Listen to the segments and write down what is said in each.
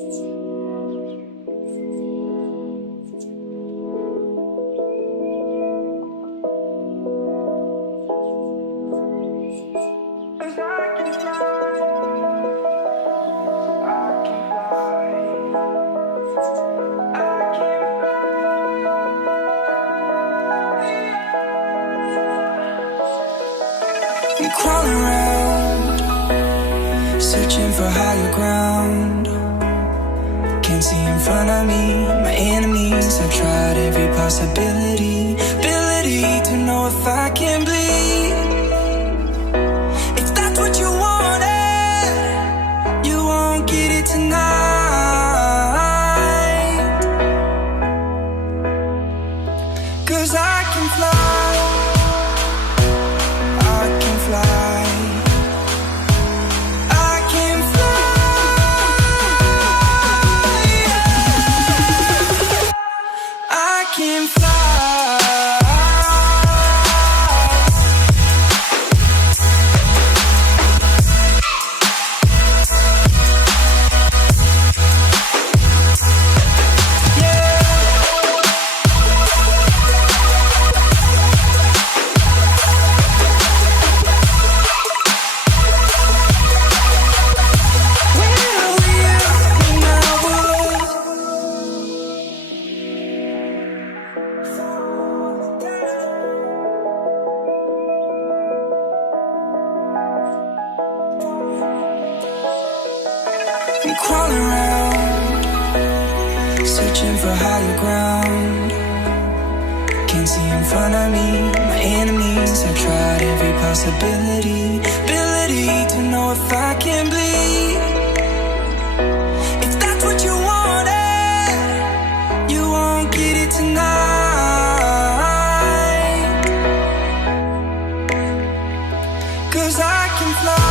I'm crawling around, searching for higher ground. Can't see in front of me, my enemies. I've tried every possibility, ability to know if I can bleed. If that's what you wanted, you won't get it tonight. 'Cause I can fly, I'm crawling around, searching for higher ground. Can't see in front of me, my enemies. I've tried every possibility, ability to know if I can bleed. If that's what you wanted, you won't get it tonight. 'Cause I can fly,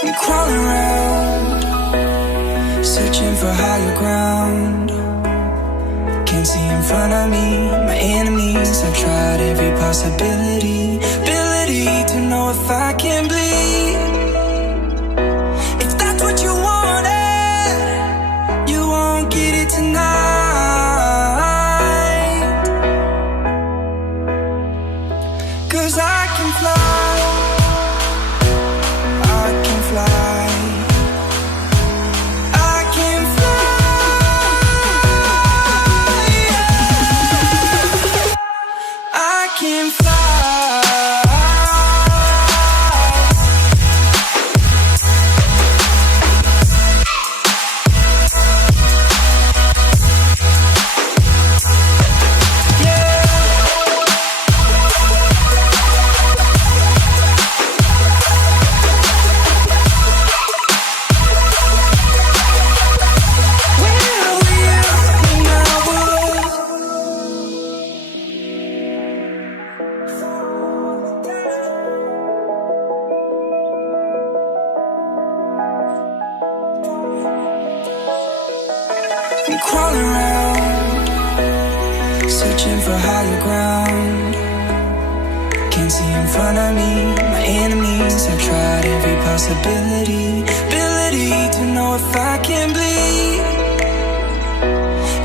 I'm crawling around, searching for higher ground. Can't see in front of me, my enemies. I've tried every possibility, ability to know if I can bleed. If that's what you wanted, you won't get it tonight. 'Cause I can fly, crawling around, searching for higher ground. Can't see in front of me, my enemies. I've tried every possibility, ability to know if I can bleed.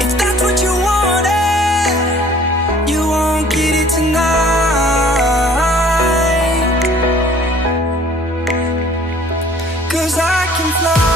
If that's what you wanted, you won't get it tonight. 'Cause I can fly.